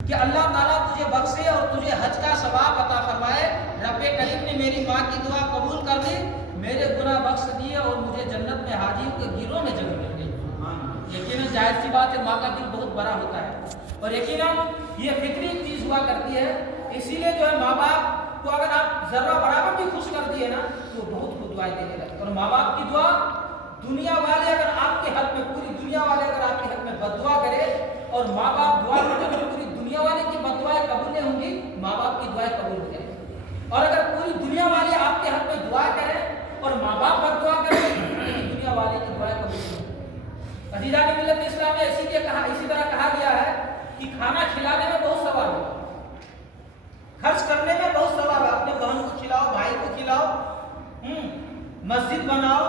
کہ اللہ تعالیٰ تجھے بخشے اور تجھے حج کا ثواب عطا فرمائے. رب کریم نے میری ماں کی دعا قبول کر لی, میرے گناہ بخش دیے اور مجھے جنت میں حاجیوں کے گروہ میں جگہ مل گئی. یقیناً ظاہر سی بات ہے, ماں کا دل بہت بڑا ہوتا ہے اور یقیناً یہ فطری چیز ہوا کرتی ہے. اسی لیے جو ہے ماں باپ کو اگر آپ ذرہ برابر بھی خوش کر دیے نا تو بہت خود دعائیں دینے لگے. اور ماں باپ کی دعا دنیا والے اگر آپ کے حق میں, پوری دنیا والے اگر آپ کے حق میں بد دعا کرے اور ماں باپ دعا کرے تو پوری دنیا والے کی بد دعائیں قبول نہیں ہوں گی, ماں باپ کی دعائیں قبول ہو جائیں گی. اور اگر پوری دنیا والے آپ کے حق میں دعا کریں اور ماں باپ بد دعا کریں تو پوری دنیا والے کی دعائیں قبول نہیں ہوں گی. عزیزان ملت اسلام میں اسی طرح کہا گیا ہے کہ کھانا کھلانے میں بہت ثواب ہے, خرچ کرنے میں بہت ثواب ہے. اپنے بہن کو کھلاؤ, بھائی کو کھلاؤ, مسجد بناؤ,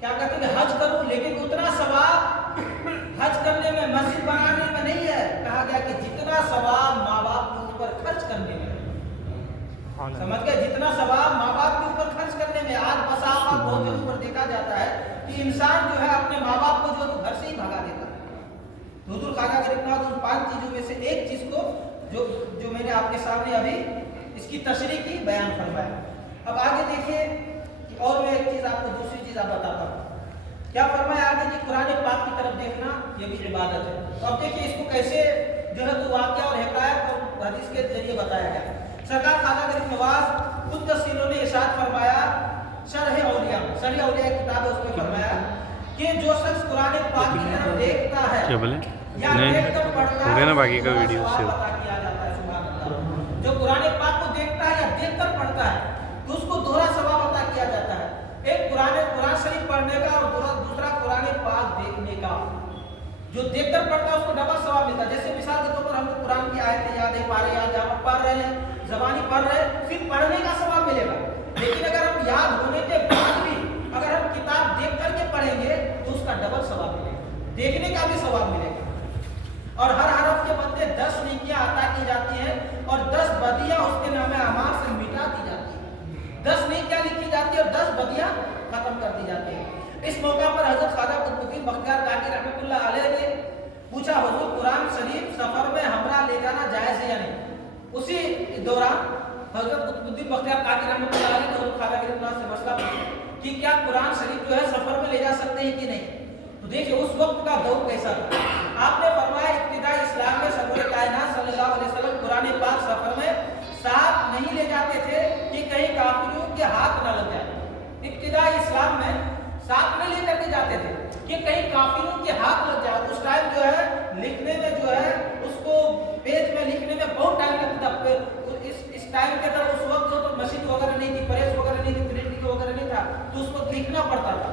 کیا کہتے ہیں حج کرو, لیکن اتنا ثواب حج کرنے میں, مسجد بنانے میں نہیں ہے. کہا گیا کہ جتنا ثواب ماں باپ کے اوپر خرچ کرنے میں, سمجھ گئے, جتنا ثواب ماں باپ کے اوپر خرچ کرنے میں. آج بسا بہت جگہوں پر دیکھا جاتا ہے کہ انسان جو ہے اپنے ماں باپ کو جو گھر سے ہی بھگا دیتا ہے. حضور خواجہ غریب نواز ان 5 چیزوں میں سے ایک چیز کو جو میں نے آپ کے سامنے ابھی اس کی تشریح کی, بیان فرمایا. اب آگے دیکھیے اور میں ایک چیز آپ کو, دوسری چیز آپ بتاتا ہوں. کیا فرمایا آگے کہ قرآن پاک کی طرف دیکھنا یہ بھی عبادت ہے. تو اب دیکھیے اس کو کیسے جو ہے تو واقعہ اور حکایت اور حدیث کے ذریعے بتایا گیا. سرکار خواجہ غریب نواز خود تفسیروں نے ارشاد فرمایا, شرح اولیاء کتاب ہے, اس میں فرمایا کہ جو شخص قرآن پاک کی طرف دیکھتا ہے یا دیکھ کر پڑھتا ہے ثواب عطا کیا جاتا ہے. سبحان اللہ. جو قرآن پاک کو دیکھتا ہے یا دیکھ کر پڑھتا ہے تو اس کو دوہرا ثواب عطا کیا جاتا ہے. ایک قرآن شریف پڑھنے کا اور دوسرا قرآن پاک دیکھنے کا. جو دیکھ کر پڑھتا ہے اس کو ڈبل ثواب ملتا ہے. جیسے مثال کے طور پر ہم کو قرآن کی آیتیں یاد ہے, پارے یاد, جہاں پڑھ رہے ہیں, زبانی پڑھ رہے ہیں, پھر پڑھنے کا ثواب ملے گا. لیکن اگر ہم یاد ہونے کے بعد بھی اگر ہم کتاب دیکھ کر کے پڑھیں گے تو اس کا ڈبل ثواب ملے گا, دیکھنے کا بھی ثواب ملے گا. اور ہر حرف کے بدلے 10 نیکیاں عطا کی جاتی ہیں اور 10 بدیاں اس کے نام اعمال سے مٹا دی جاتی ہیں. 10 نیکیاں لکھی جاتی ہیں اور 10 بدیاں ختم کر دی جاتی ہیں. اس موقع پر حضرت خواجہ قطب الدین بختیار کاکی رحمۃ اللہ علیہ نے پوچھا, حضور قرآن شریف سفر میں ہمراہ لے جانا جائز ہے یا نہیں؟ اسی دوران حضرت قطب الدین بختیار کاکی رحمۃ اللہ علیہ نے حضرت خواجہ غریب نواز سے مسئلہ پوچھا کہ کیا قرآن شریف جو ہے سفر میں لے جا سکتے ہیں کہ نہیں. تو دیکھیے اس وقت کا دور کیسا تھا. آپ نے فرمایا ابتدائی اسلام میں سرور کائنات صلی اللہ علیہ وسلم قرآن پاک سفر میں ساتھ نہیں لے جاتے تھے کہ کہیں کافروں کے ہاتھ نہ لگ جائے. ابتدائی اسلام میں ساتھ میں لے کر کے جاتے تھے کہ کہیں کافروں کے ہاتھ لگ جائے. اس ٹائم جو ہے لکھنے میں جو ہے اس کو پیج میں لکھنے میں بہت ٹائم لگتا تھا. اس ٹائم کے اندر اس وقت جو تو مشین وغیرہ نہیں تھی, پریس وغیرہ نہیں تھی, پرنٹنگ وغیرہ نہیں تھا, تو اس کو لکھنا پڑتا تھا.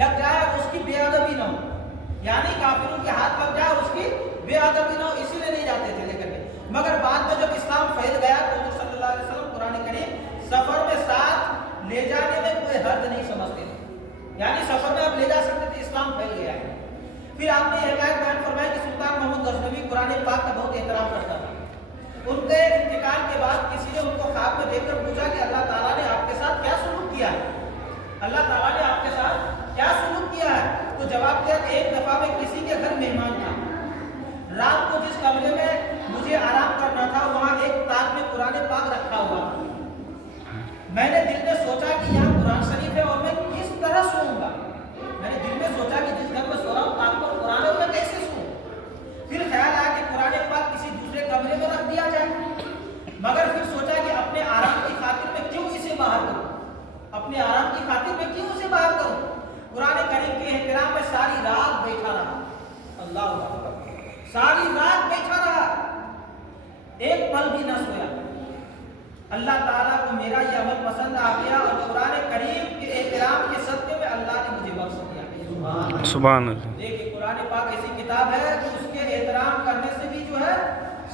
لگ جائے اور اس کی بے ادبی نہ ہو, یعنی کافروں کے ہاتھ لگ جائے اور اس کی بے ادبی نہ ہو, اسی لیے نہیں جاتے تھے لے کر کے. مگر بعد میں جب اسلام پھیل گیا تو حضور صلی اللہ علیہ وسلم قرآن کریم سفر میں ساتھ لے جانے میں کوئی حرج نہیں سمجھتے تھے, یعنی سفر میں آپ لے جا سکتے تھے. اسلام پھیل گیا ہے. پھر آپ نے یہ بیان فرمایا کہ سلطان محمود غزنوی قرآن پاک کا بہت احترام کرتا تھا. ان کے انتقال کے بعد کسی نے ان کو خواب میں دیکھ کر پوچھا کہ اللہ تعالیٰ نے آپ کے ساتھ کیا سلوک کیا ہے, اللہ تعالیٰ نے آپ کے ساتھ کیا سلوک کیا ہے. تو جواب دیا کہ ایک دفعہ میں کسی کے گھر مہمان تھا, رات کو جس کمرے میں مجھے آرام کرنا تھا وہاں ایک تاج میں قرآن پاک رکھا ہوا. میں نے دل میں سوچا کہ یہاں قرآن شریف ہے اور میں کس طرح سوؤں گا. میں نے دل میں سوچا کہ جس گھر میں سو رہا ہوں پاک پر قرآن ہے, میں کیسے سوؤں. پھر خیال آیا کہ قرآن پاک کسی دوسرے کمرے میں رکھ دیا جائے, مگر پھر سوچا کہ اپنے آرام کی خاطر میں کیوں اسے باہر کروں, اپنے آرام کی خاطر میں کیوں اسے باہر کروں. قرآن کریم کے احترام میں ساری رات بیٹھا رہا. اللہ اکبر, ساری رات بیٹھا رہا, ایک پل بھی نہ سویا. اللہ تعالیٰ کو میرا یہ عمل پسند آ گیا اور قرآن کریم کے احترام کے صدقے میں اللہ نے مجھے بخش دیا. سبحان اللہ. دیکھیے قرآن پاک ایسی کتاب ہے کہ اس کے احترام کرنے سے بھی جو ہے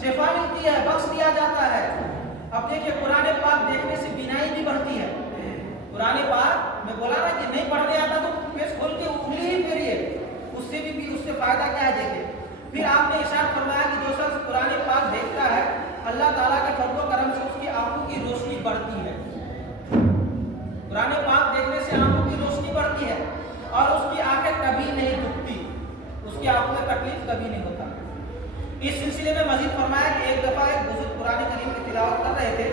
شفا ملتی ہے, بخش دیا جاتا ہے. اب دیکھیے قرآن پاک دیکھنے سے بینائی بھی بڑھتی ہے. قرآن پاک میں بولا نا کہ نہیں پڑھنے آتا تو پیش کھول کے انگلی ہی پھیریے, اس سے فائدہ کیا ہے. دیکھیں پھر آپ نے ارشاد فرمایا کہ جو شخص قرآن پاک دیکھتا ہے اللہ تعالیٰ کے فضل و کرم سے اس کی آنکھوں کی روشنی بڑھتی ہے. قرآن پاک دیکھنے سے آنکھوں کی روشنی بڑھتی ہے اور اس کی آنکھیں کبھی نہیں دکھتی, اس کی آنکھوں میں تکلیف کبھی نہیں ہوتا. اس سلسلے سلسلے میں مزید فرمایا کہ ایک دفعہ ایک بزرگ قرآن کریم کی تلاوت کر رہے تھے،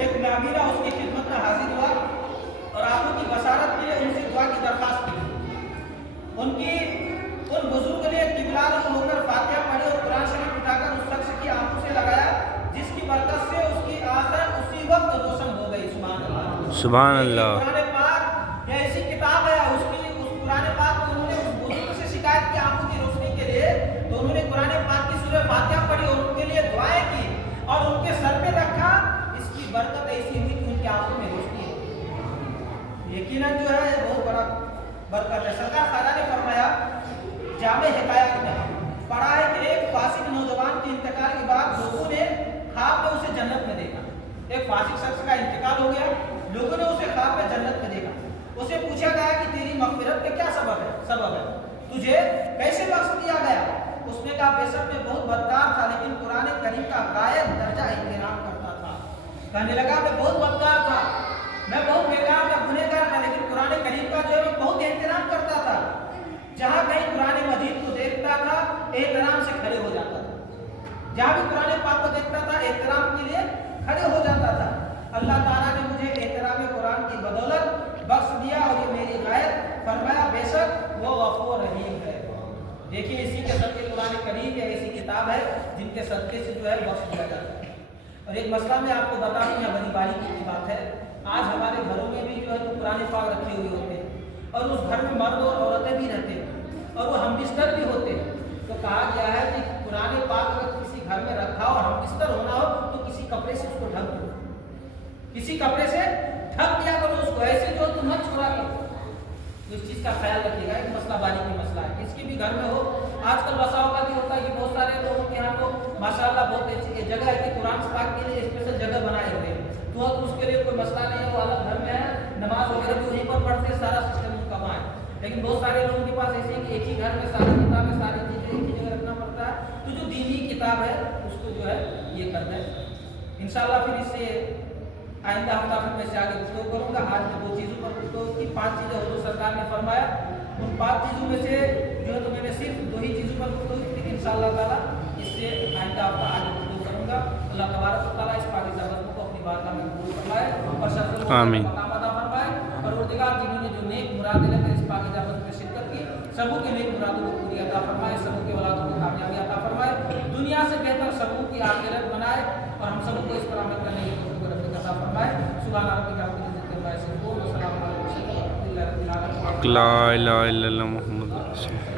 ایک نابینا اس کی خدمت میں حاضر ہوا اور آنکھوں کی بصارت کے لیے ان سے دعا کی درخواست کی۔ ان بزرگ نے قبلہ رخ ہو کر فاتحہ پڑھی اور قرآن شریف اٹھا کر اس شخص کی آنکھوں سے لگایا، جس کی برکت سے اس کی آنکھیں اسی وقت روشن ہو گئی۔ سبحان اللہ، سبحان اللہ۔ قرآن پاک یہ ایسی کتاب ہے، اس قرآن پاک کو انہوں نے اس بزرگ سے شکایت کی آنکھوں کی روشنی کے لیے، تو انہوں نے قرآن پاک کی سورہ فاتحہ پڑھی اور ان کے لیے دعائیں کی اور ان کے سر پہ رکھا۔ اس کی برکت ایسی ہوئی کہ ان کی آنکھوں میں روشنی ہے۔ یقیناً جو ہے بہت بڑا برکت ہے۔ سرکار خواجہ نے فرمایا، جامع حکایات میں پڑھا ہے کہ ایک فاسق نوجوان کے انتقال کے بعد لوگوں نے خواب میں اسے جنت میں دیکھا۔ ایک فاسق شخص کا انتقال ہو گیا، لوگوں نے اسے خواب میں جنت میں دیکھا۔ اسے پوچھا گیا کہ تیری مغفرت کا کیا سبب ہے، تجھے کیسے بخش دیا گیا؟ اس نے کہا، بے شک میں بہت بدکار تھا لیکن قرآن کریم کا غایت درجہ احترام کرتا تھا۔ کہنے لگا، میں بہت بدکار تھا، میں بہت بیکار تھا، گنہگار تھا، لیکن قرآن کریم کا جو ہے میں بہت احترام کرتا تھا۔ جہاں کہیں قرآن مجید کو دیکھتا تھا احترام سے کھڑے ہو جاتا تھا، جہاں بھی قرآن پاک کو دیکھتا تھا احترام کے لیے کھڑے ہو جاتا تھا۔ اللہ تعالیٰ نے مجھے احترام قرآن کی بدولت بخش دیا اور یہ میری غایت فرمایا، بے شک وہ غفور رحیم ہے۔ دیکھیے اسی کے صدقے قرآن کریم ہے، ایسی کتاب ہے جن کے صدقے سے جو ہے بخش دیا جاتا ہے۔ اور ایک مسئلہ میں آپ کو بتا دوں، یہ بڑی باریکی کی بات ہے، آج ہمارے گھروں میں بھی جو ہے تو قرآن پاک رکھے ہوئے ہوتے ہیں اور اس گھر میں مرد اور عورتیں بھی رہتے ہیں اور وہ ہم بستر بھی ہوتے ہیں۔ تو کہا گیا ہے کہ قرآن پاک اگر کسی گھر میں رکھا ہو اور ہم بستر ہونا ہو تو کسی کپڑے سے اس کو ڈھک دو، کسی کپڑے سے ڈھک دیا کرو اس کو، ایسے جو تم مت چھوڑا کرو۔ تو اس چیز کا خیال رکھیے گا، ایک مسئلہ باریکی مسئلہ ہے، اس کی بھی گھر میں ہو۔ آج کل بسا اوقات بھی ہوتا ہے کہ بہت سارے لوگوں کے یہاں تو ماشاءاللہ بہت اچھی جگہ ہے کہ قرآن پاک کے لیے اسپیشل جگہ بنائے ہوئے ہیں، تو اس کے لیے کوئی مسئلہ نہیں ہے، وہ الگ گھر میں ہے، نماز وغیرہ بھی وہیں پر پڑھتے ہیں، سارا سسٹم ان کا وہاں ہے۔ لیکن بہت سارے لوگوں کے پاس ایسے ہیں کہ ایک ہی گھر میں ساری کتابیں، ساری چیزیں ایک ہی جگہ رکھنا پڑتا ہے، تو جو دینی کتاب ہے اس کو جو ہے یہ کرنا ہے۔ انشاءاللہ پھر اس سے آئندہ ہفتہ میں سے آگے گفتگو کروں گا۔ آج میں 2 چیزوں پر گفتگو کی، 5 چیزیں حضور سرکار نے فرمایا، ان 5 چیزوں میں سے جو ہے تو میں نے صرف 2 ہی چیزوں پر گفتگو کی تھی۔ انشاءاللہ تعالیٰ اس سے آئندہ ہفتہ آگے گفتگو کروں گا۔ اللہ تبارک و تعالیٰ اس پاک زبان کو اپنی بارگاہ میں قبول فرمائے اور شرف آمین۔ مقام عطا فرمائے۔ پروردگار جنہوں نے جو نیک مرادیں لے کر اس پاک زبان میں شرکت کی، سبوں کے نیک مرادوں کو پوری عطا فرمائے، سبوں کے اولادوں کو کامیابی عطا فرمائے، دنیا سے بہتر سبوں کی آخرت بنائے اور ہم سب کو اس پر عمل کرنے کی توفیق عطا فرمائے۔ سبحان ربک رب العزت عما یصفون و سلام علی المرسلین والحمد للہ رب العالمین۔ لا الہ الا اللہ محمد رسول اللہ۔